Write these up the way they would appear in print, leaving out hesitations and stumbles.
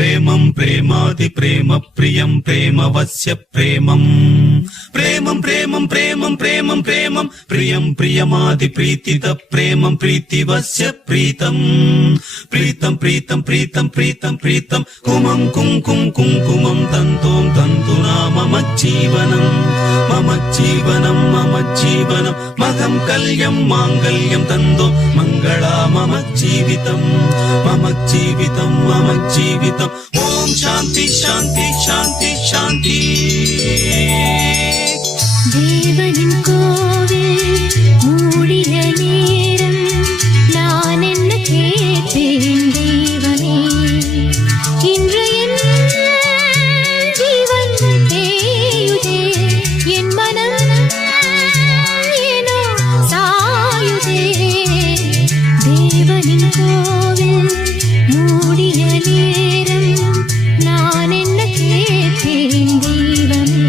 प्रेमं प्रेमाति प्रेम प्रियं प्रेमवस्य प्रेमम् प्रेमं प्रेमं प्रेमं प्रेमं प्रेमं प्रियं प्रियमादि प्रीतित प्रेमं प्रीतिवस्य प्रीतम् प्रीतं प्रीतं प्रीतं प्रीतं प्रीतं कुमं कुंकुम कुंकुमं तन्तों तन्तुना मम जीवनं मघं कल्यं माङ्गल्यं तन्दो मङ्गला मम जीवितं ॐ शान्ति शान्ति शान्ति शान्ति தேவனின் கோவில் மூடிய நேரம் நான் என்ன கேட்பேன் தேவனே இன்று என் ஜீவன் தேயுதே என் மனம் ஏனோ சாயுதே தேவனின் கோவில் மூடிய நேரம் நான் என்ன கேட்பேன் தெய்வமே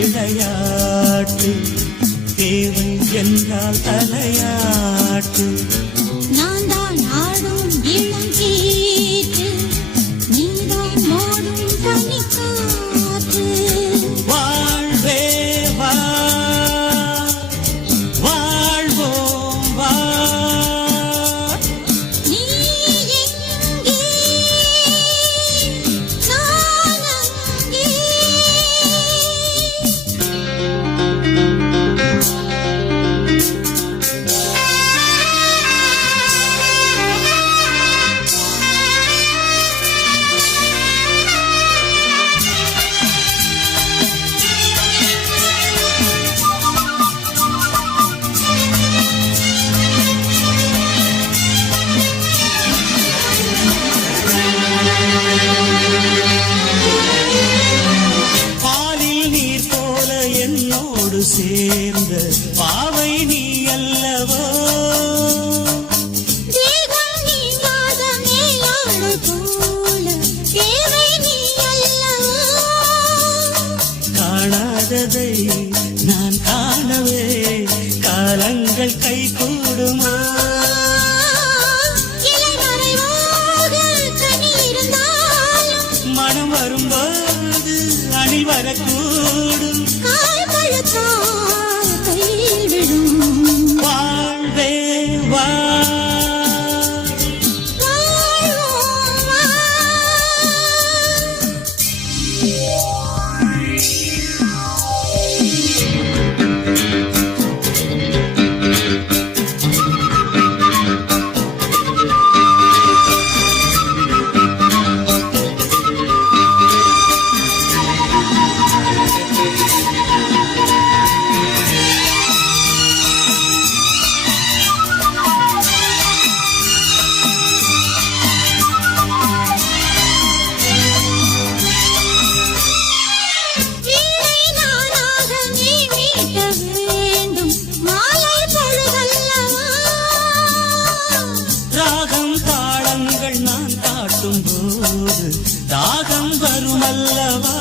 விளையாட்டு தேவை என்றால் தலையாட்டு நான் தான் ஆடும் இளம் கீற்று நீதான் மோடும் பனிக்காற்று வாழ்வே வா வாழ்வோம் வா நீ எங்கே நான் அங்கே பாலில் நீர் போல என்னோடு சேர்ந்த பாவை நீ அல்லவோ தேகம் நீங்காத மேலாடு போல தேவை நீ அல்லவோ காணாததை நான் காணவே காலங்கள் கை கூடுமா இலை மறைவாக கனி இருந்தாலும் மனம் வரும்போது அணி வரக்கூடும் கால் பழுத்தால் கையில் விழும் வாழ்வே வா வாழ்வோம் வா. வீணை நானாக நீ மீட்ட வேண்டும் மாலை பொழுதல்லவா ராகம் தாளங்கள் நான் காட்டும் போது தாகம் வருமல்லவா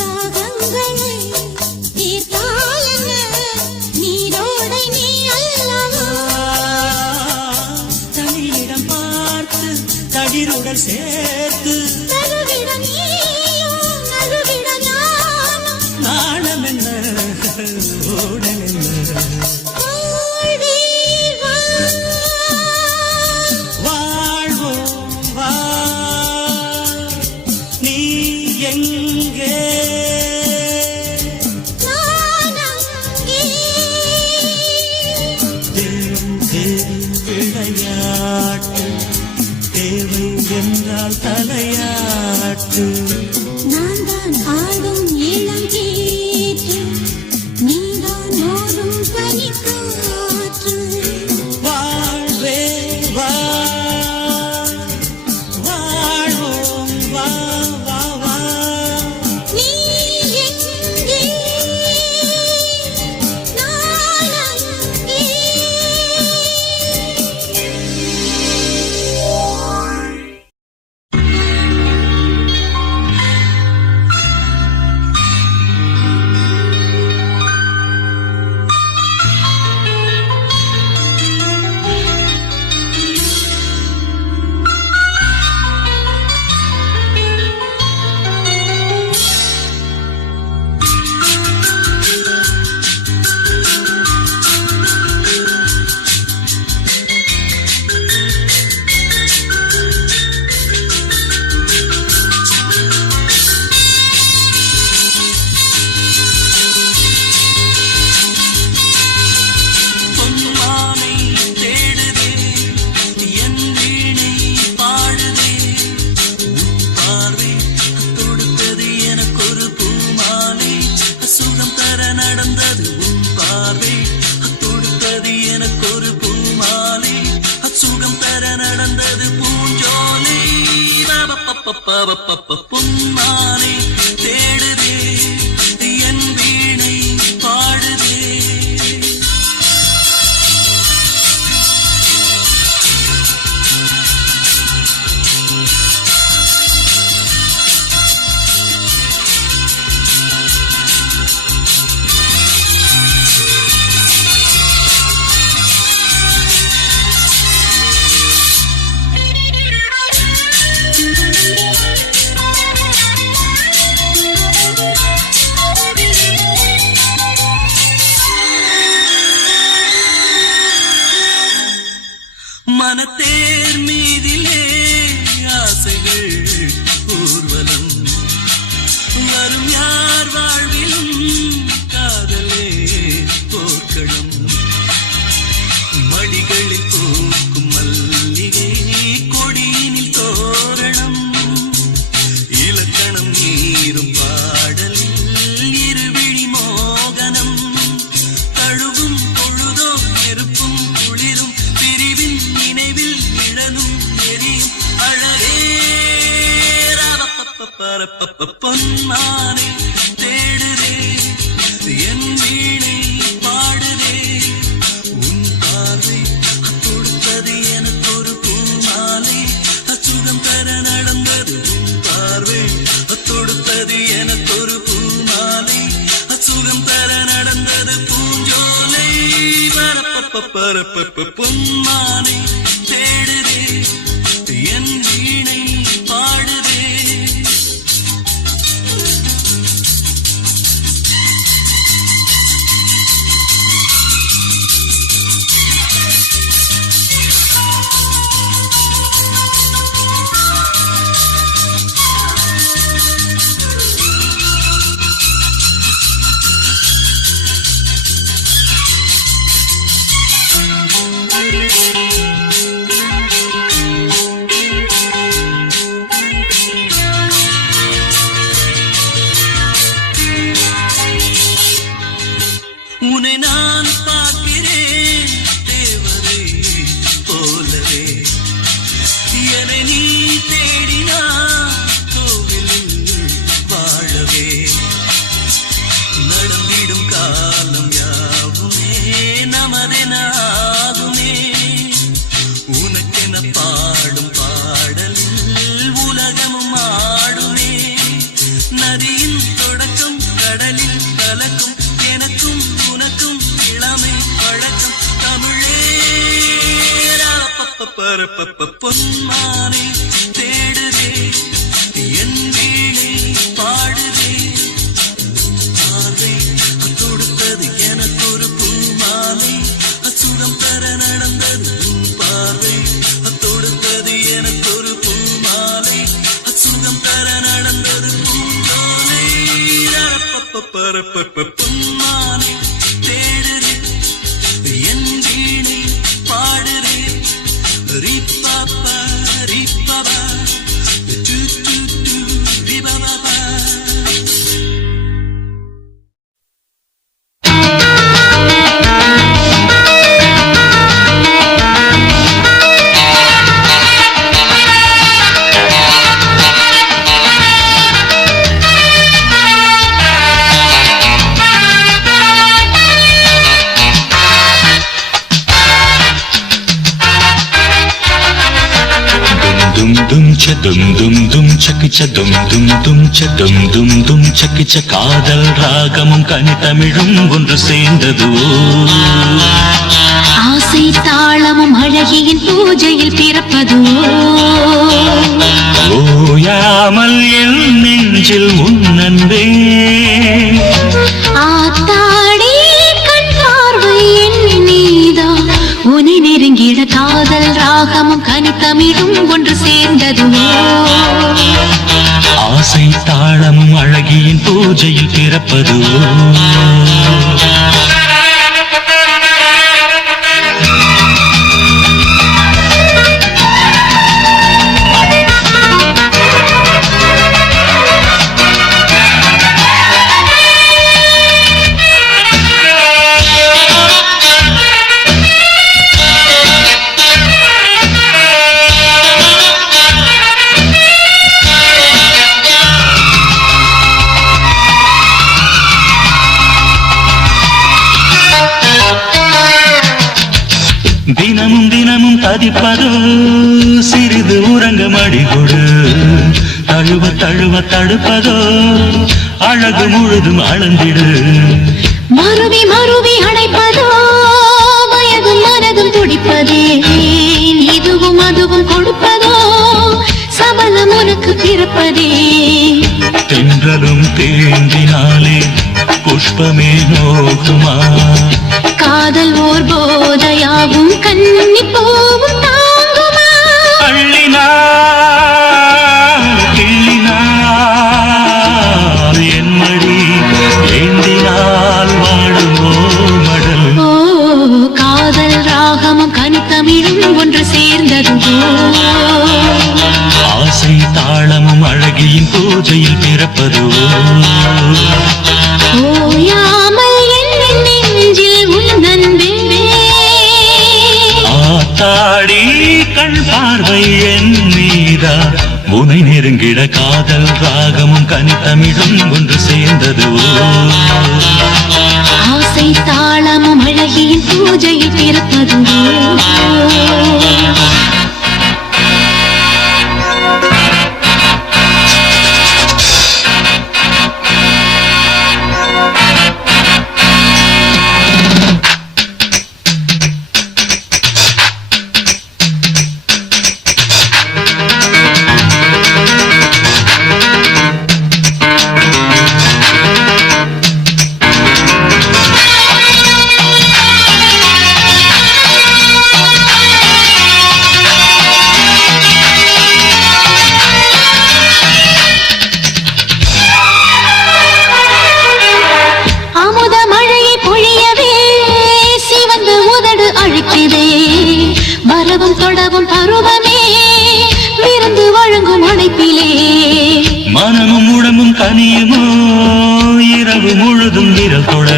தாகங்களை தீர்த்தால் என்ன நீரோடை நீ அல்லவா தனியிடம் பார்த்து தடிருடன் சேர்த்து தருவிட நீயும் நழுவிட நானும் நாணம் என்ன ஓடல் என்ன வாழ்வே வா. வாழ்வோம் வா நீ எங்கே நான் அங்கே தேடும் தேடி விளையாட்டு தேவை என்றால் தலையாட்டு நான் தான் ஆடும் இளம் கீற்று நீதான் மோதும் பனிக்காற்று வாழ்வே வா வாழ்வோம் வா வா வா நீ எங்கே நான் அங்கே பொன்மானை தேடுதே என் வீணை பாடுதே உன் பார்வை தொடுத்தது எனக்கொரு பூமாலை சுகம் தர நடந்தது உன் பார்வை தொடுத்தது எனக்கொரு பூமாலை சுகம் தர நடந்தது பூஞ்சோலை பொன்மானை தேடுதே என் வீணை பாடுதே மனத்தேர் மீதிலே ஆசைகள் ஊர்வலம் வரும் யார் வாழ்விலும் காதலே போர்க்களம் மடிகளில் பூக்கும் மல்லிகை கொடியினில் தோரணம் இலக்கணம் நீரும் பாடலில் இருவிழி மோகனம் தழுவும் பொழுதோ நெருப்பும் குளிரும் பிரிவின் நினைவில் நிழலும் எரியும் அழகே பொன்மானை தேடுதே என் வீணை பாடுதே உன் பார்வை தொடுத்தது எனக்கு ஒரு பூமாலை அச்சுகம் பெற நடந்தது உன் பார்வை தொடுத்தது எனக்கு ஒரு பூமாலை அச்சுகம் பெற நடந்தது பூஞ்சோலை பரப்ப பொன்மானை தேடுதே என் வீணை பாடுதே உன்னை நான் பார்க்கிறேன் தேவதை போலவே என்னை நீ தேடினான் கோவிலில் வாழவே நடந்திடும் காலம் யாவுமே நமதெனாகுமே உனக்கென பாடும் பாடலில் உலகமும் ஆடுமே நதியின் தொடக்கம் கடலில் கலக்கும் எனக்கும் உனக்கும் இளமை பழக்கம் தமிழே பொன்மானை தேடுதே என் வீணை பாடுதே பார்வை தொடுத்தது எனக்கு ஒரு பூமாலை அச்சுகம் பெற நடந்தது உன் பார்வை தொடுத்தது எனக்கு ஒரு பூமாலை அச்சுகம் பெற நடந்தது பூஞ்சோலை பொன்மானை தேடுதே என் வீணை பாடுதே ரிப்பாப்பா ரிப்பாபா டு டு டு ரிபாபா dum chakcha dum dum chakcha காதல் ராகமும் கனிதமிழும் ஒன்று சேர்ந்ததோ ஆசை தாளமும் அழகியின் பூஜையில் பிறப்பதோ ஓயாமல் என் நெஞ்சில் உன்னன்பே ஆத்தாடி கண் பார்வை என் நீதா உன்னை நெருங்கிட காதல் ராகமும் கனிதமிழும் ஒன்று சேர்ந்ததோ ஆசை தாளமும் அழகியின் பூஜையில் பிறப்பதோ தினமும் தினமும் ததிப்பதோ சிறிது உறங்க மடிகொடு தழுவ தழுவ தடுப்பதோ அழகு முழுதும் அளந்திடு மறுவி மறுவி அணைப்பதோ வயதும் மனதும் துடிப்பதே இதுவும் அதுவும் கொடுப்பதோ சபலம் உனக்கு பிறப்பதே தென்றலும் தேங்கினாலே புஷ்பமே நோக்குமா காதல் ஓர் போதையாகும் கன்னி போவும் அள்ளினார் கிள்ளினார் என் மடி ஏந்தினால் வாழுமோ மடல். ஓ காதல் ராகமும் கனித்தமிழும் ஒன்று சேர்ந்ததுவோ ஆசை தாளமும் அழகியின் பூஜையில் பிறப்பதுவோ ஓயாமல் என் நெஞ்சில் உன்னன்பே ஆத்தாடி கண் பார்வை என் மீதா உனை நெருங்கிட காதல் ராகமும் கனித்தமிழும் ஒன்று சேர்ந்ததுவோ ஆசை தாளமும் அழகியின் பூஜையில் பிறப்பதுவோ வரவும் தொடவும் பருவமே விருந்து வழங்கும் அழைப்பிலே மனமும் உடம்பும் கனியுமோ இரவு முழுதும் விரல் தொட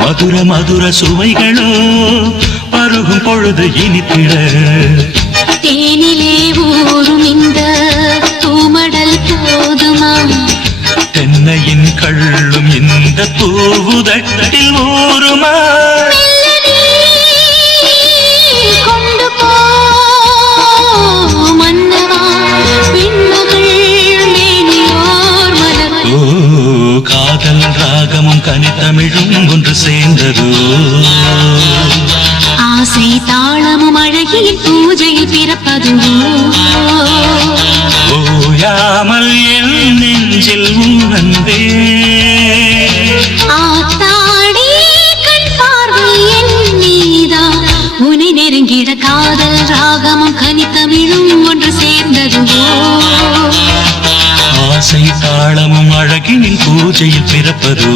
மதுர மதுர சுவைகளோ பருகும் பொழுது இனித்திட தேனிலே ஊரும் இந்த தூமடல் போதுமா தென்னையின் கள்ளும் இந்த பூவுதட்டில் ஊருமா காதல் ராகமும் கனித்தமிழும் ஒன்று சேர்ந்ததோ ஆசை தாளமும் அழகியின் பூஜையில் பிறப்பதுவோ ஓயாமல் என் நெஞ்சில் உன்னன்பே ஆத்தாடி கண் பார்வை என் மீதா உனை நெருங்கிட காதல் ராகமும் கனித்தமிழும் ஒன்று சேர்ந்ததுவோ ஆசை தாளமும் அழகினின் பூஜையில் பிறப்பதோ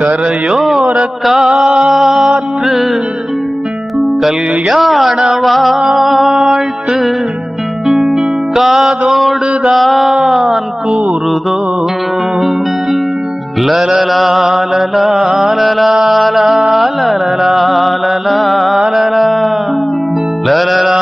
கரையோர காற்று கல்யாண வாழ்த்து காதோடுதான் கூறுதோ லலலா லலா லலா லலலா லலா லலலா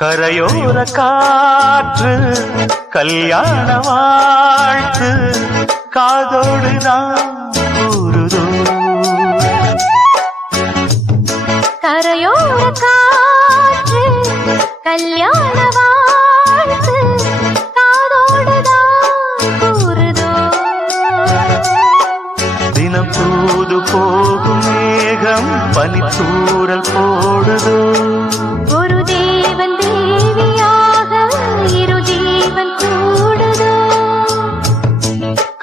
கரையோர காற்று கல்யாண வாழ்த்து காதோடுதான் கூறுதோ கரையோர காற்று கல்யாண வாழ்த்து காதோடுதான் கூறுதோ தினம் தூது போகும் மேகம் பனித்தூரல் போடுதோ ஒரு தேவன் தேவியாக இரு ஜீவன் கூடுதோ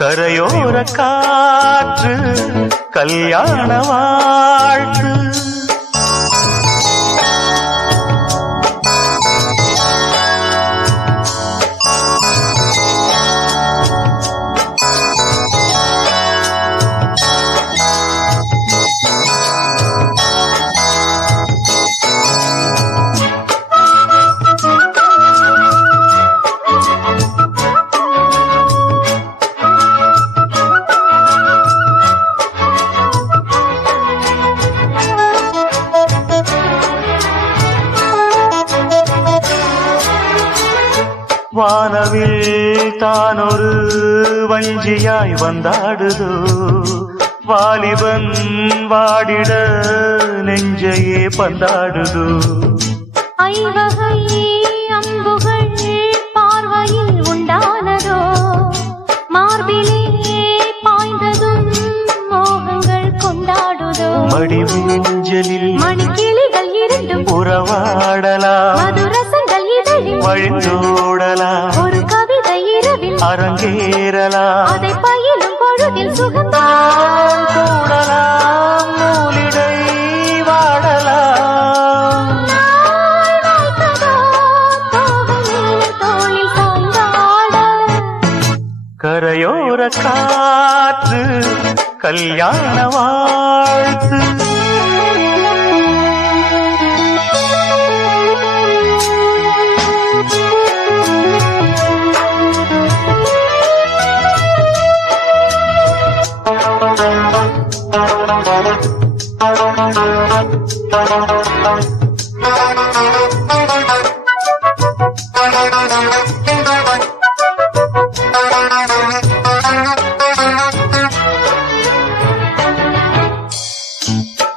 கரையோர காற்று கல்யாண வாழ்த்து வானவில் தான் ஒரு வஞ்சியாய் வந்தாடுதோ வாலிபன் வாடிட நெஞ்சையே பந்தாடுதோ ஐவகை அம்புகள் பார்வையில் உண்டானதோ மார்பிலே பாய்ந்ததும் மோகங்கள் கொண்டாடுதோ மடிமேஞ்சலில் மணிக்கிளிகள் இரண்டும் உறவாடலாம் மதுரசங்கள் இதழில் வழிந்தோடலாம் ஒரு கவிதை இரவில் அரங்கேறலாம் அதை பயிலும் பொழுதில் சுகந்தான் கூடலாம் நூலிடை வாடலாம் நாள் வாய்த்ததோ தோகையில் தோளில் சாய்ந்தாட கரையோர காற்று கல்யாண வாழ்த்து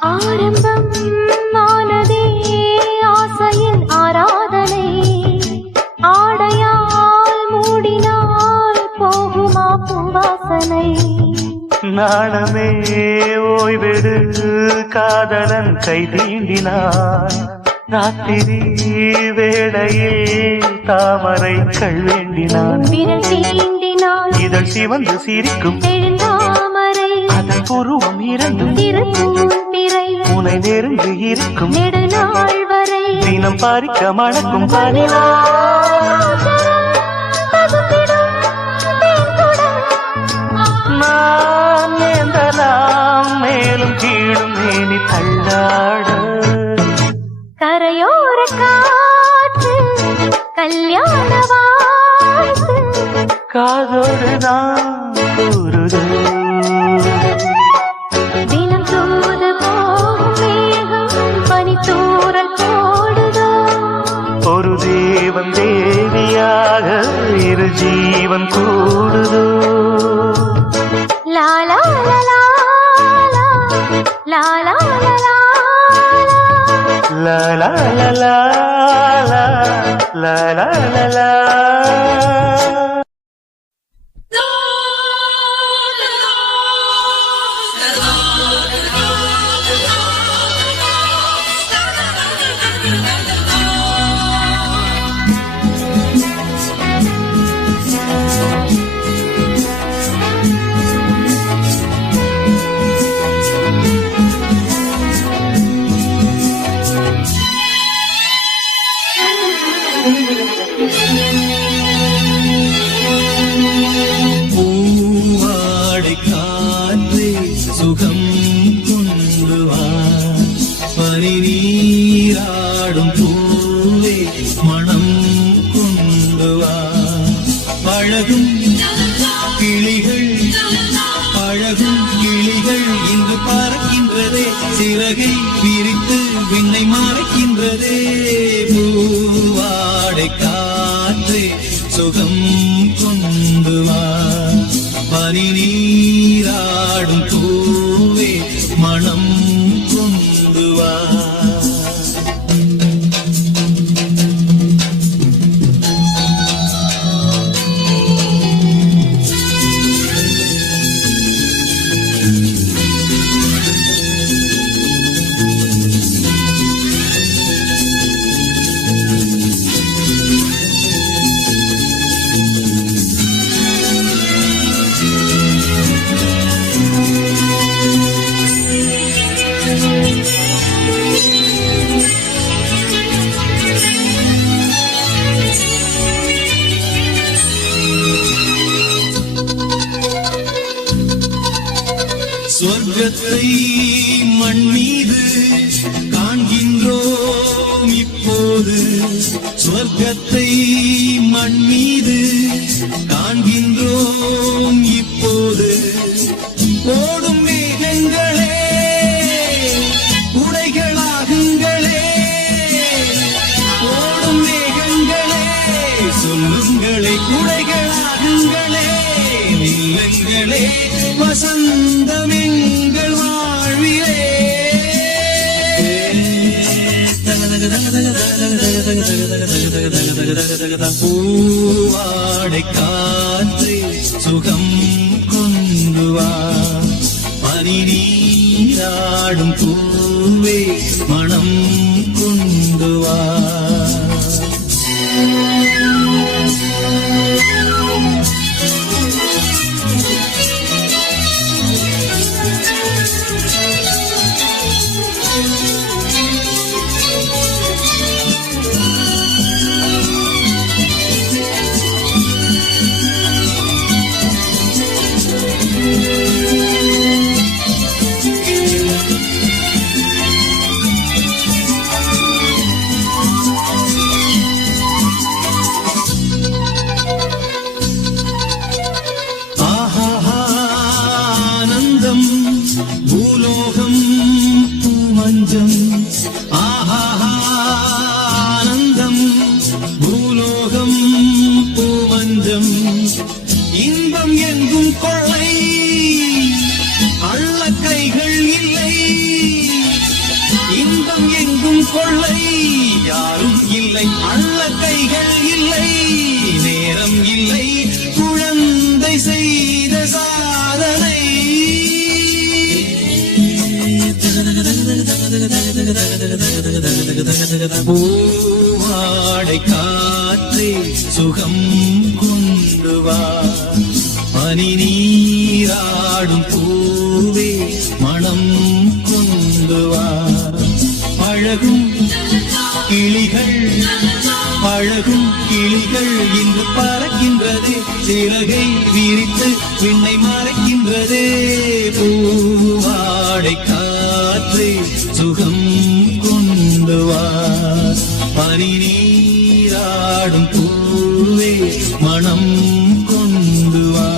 ஆரம்பம் ஆனதே ஆசையின் ஆராதனை ஆடையால் மூடினால் போகுமா பூவாசனை நாணமே ஓய்வெடு காதலன் கை தீண்டினான் ராத்திரி வேளையில் தாமரை கழ்வேண்டினான் விரல் தீண்டினால் இதழ் சிவந்து சிரிக்கும் எழுந்தாமரை அதன் புருவம் இரண்டும் திருக்கும் பிறை உனை நெருங்கி இருக்கும் நெடுநாள் வரை தினம் பறிக்க மணக்கும் பனிவா நான் நேர்ந்தலாம் மேலும் கீழும் மேனி தள்ளாட கரையோர காற்று கல்யாண வாழ்த்து காதோடு நான் கூறுதோ தினம் தூது போகும் மேகம் பனித்தூறல் போடுதோ ஒரு தேவன் தேவியாக இரு ஜீவன் கூடுதோ லாலா லலா லாலா லலா la la la la la la la la la பூவாடை காற்றே சுகம் கொண்டு வா பனி நீராடும் பூவே மனம் கொண்டு வா பழகும் கிளிகள் இங்கு பறக்கின்றதே சிறகை விரித்து விண்ணை மறைக்கின்றதே பூவாடை காற்றே சுகம் கொண்டு வா பனி நீராடும் பூவே மனம் கொண்டு வா சொர்க்கத்தை மண் மீது காண்கின்றோம் இப்போது சொர்க்கத்தை மண் மீது காண்கின்றோம் இப்போது ஓடும் மேகங்களே உடைகளாகுங்களே ஓடும் மேகங்களே சொல்லுங்களே உடைகளாகுங்களே நாளிலே வசந்தம் எங்கள் வாழ்விலே பூவாடை காற்று சுகம் கொண்டு வா பனி நீராடும் பூவே மனம் கொண்டு வா பூலோகம் பூமஞ்சம் ஆனந்தம் பூலோகம் பூமஞ்சம் இன்பம் எங்கும் கொள்ளை அள்ள கைகள் இல்லை இன்பம் எங்கும் கொள்ளை யாரும் இல்லை அள்ள கைகள் இல்லை நேரம் இல்லை குழந்தை செய்த சாதனை பூவாடை காற்றே சுகம் கொண்டு வா பனி நீராடும் பூவே மனம் கொண்டு வா பழகும் கிளிகள் இன்று பறக்கின்றது சிறகை விரித்து விண்ணை மறைக்கின்றது பூவாடை காற்றே சுகம் கொண்டு வா பனி நீராடும் பூவே மனம் கொண்டு வா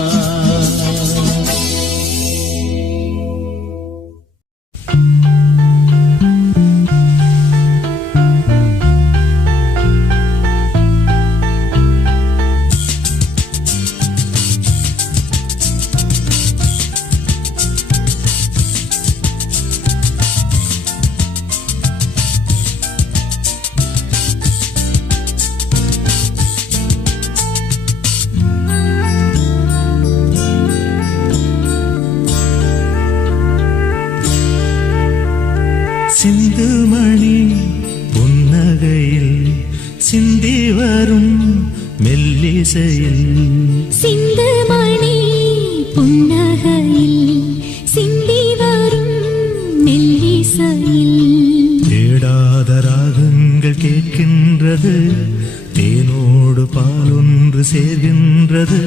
சிந்துமணி புன்னகையில் சிந்தி வரும் மெல்லிசையில் சிந்துமணி புன்னகையில் சிந்தி வரும் மெல்லிசையில் தேடாத ராகங்கள் கேட்கின்றது தேனோடு பாலொன்று சேர்கின்றது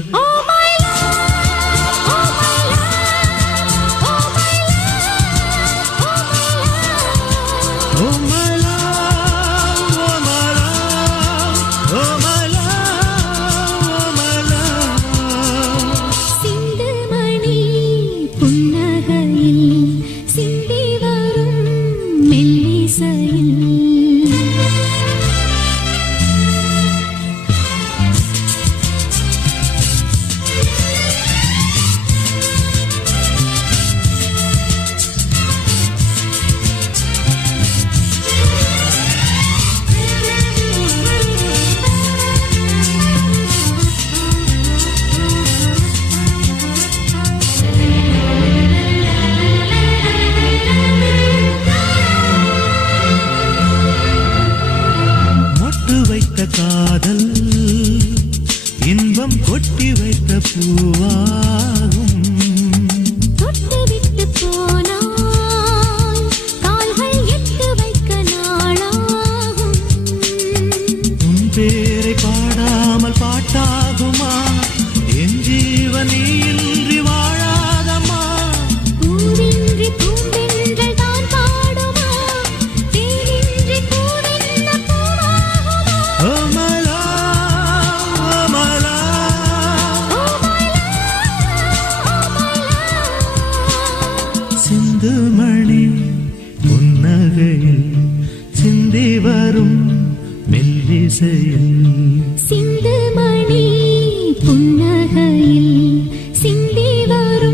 காதல் இன்பம் கொட்டி வைத்த பூவாகும் தொட்டுவிட்டு போனால் கால்கள் எட்டு வைக்க நாளாகும் உன் பேரை பாடாமல் பாட்டாகுமா என் ஜீவன் நீ இன்றி வாழாதம்மா பூவின்றி பூந்தென்றல் தான் பாடுமா தேனின்றி பூவென்ன பூவாகுமா சிந்துமணி புன்னகையில் சிந்தி வரும் மெல்லிசையில் சிந்துமணி புன்னகையில் சிந்தி வரும்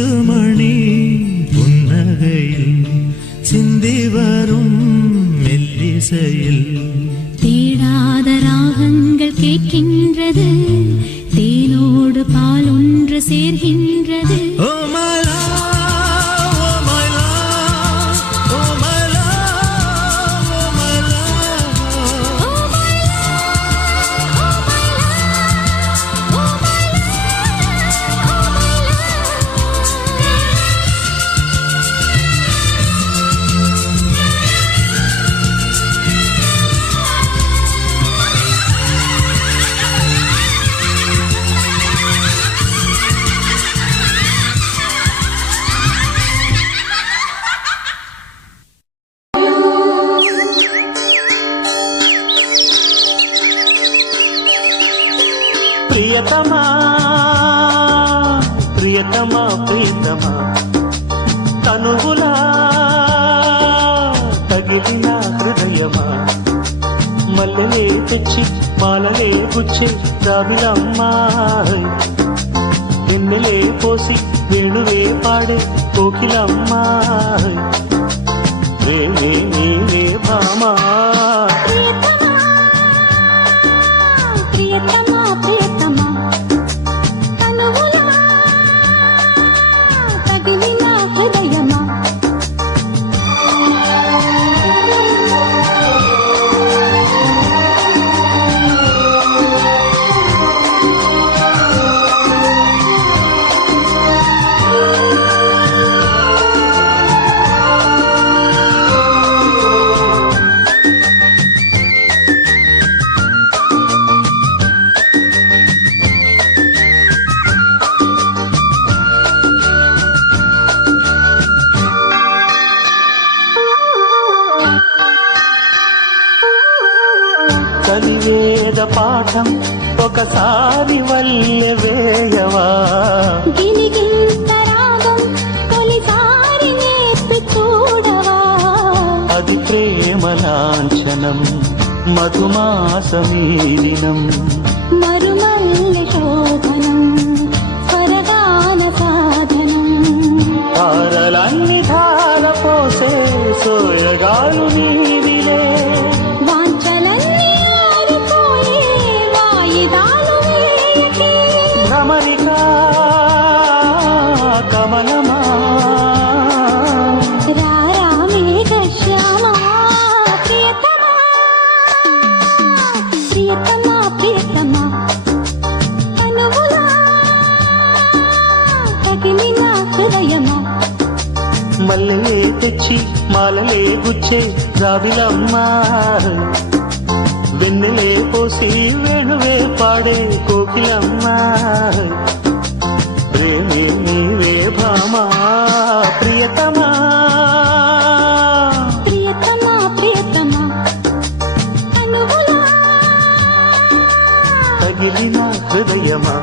சிந்துமணி புன்னகையில் சிந்தி வரும் மெல்லிசையில் தேடாத ராகங்கள் கேட்கின்றது தேனோடு பால் ஒன்று சேர்கின்றது ஓ my love, oh my love, oh my love, oh my love. ప్రియతమా ప్రియతమా ప్రియతమా తనువులా తగిలిన హృదయమా మల్లెలే తెచ్చి మాలలే గుచ్చి రావిలమ్మా వెన్నెలే పోసి వేణువే పాడే కోకిలమ్మా రే రే రే రే భామా ప్రియతమా ప్రియతమా తనువులా తగిలిన హృదయమా కలివేద పాఠం ఒకసారి వల్లె వేయవా గిలిగింత రాగం తొలిసారి నేర్పి చూడవా అది ప్రేమ లాంఛనం మధుమాసమీలినం మరుమల్లె శోభనం స్వరగాన సాధనం తారలన్ని ధార పోసే సోయగాలు నీవిలే వాంఛలన్నీ ఆరిపోయే వాయిదాలు వేయకే భ్రమరికా కమలమా రారా మేఘ శ్యామా ప్రియతమా ప్రియతమా ప్రియతమా తనువులా తగిలిన హృదయమా మల్లెలే తెచ్చి మాలలే గుచ్చే రావిలమ్మా వెన్నెలే పోసి వేణువే పాడే కోకిలమ్మా ప్రేమే నీవే భామా ప్రియతమా ప్రియతమా ప్రియతమా తనువులా తగిలిన హృదయమా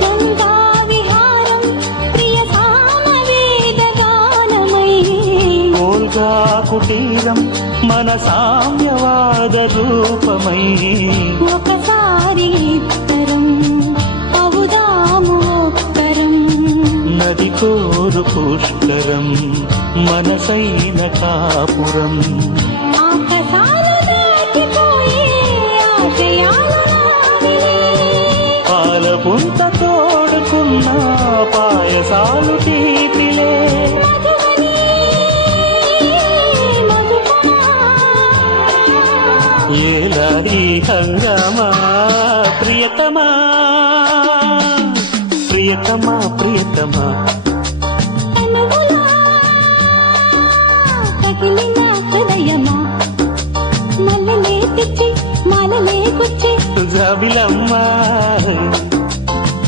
గంగా విహారం ప్రియ సామవేద గానమై ఓల్గా కుటీరం మన సామ్యవాద రూపమై ఒకసారి ఇద్దరం అవుదాము ఒక్కరం నది కోరు పుష్కరం మనసైన కాపురం ఆకాశాలు దాటిపోయే ఆశయాలు నావిలే పాలపుంత తోడుకున్న పాయసాలు తీపిలే మధువని మధుపమా ఏలారి హంగమా ప్రియతమా ప్రియతమా ప్రియతమా తనువులా తగిలిన జాబిలమ్మ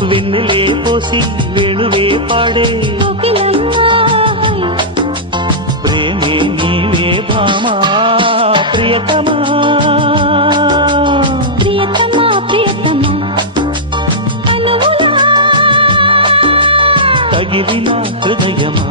వెన్నెలే పోసి వేణువే పాడే కోకిలమ్మా ప్రేమే నీవే భామా ప్రియతమా ప్రియతమా ప్రియతమా కనువులా తగిలిన హృదయమా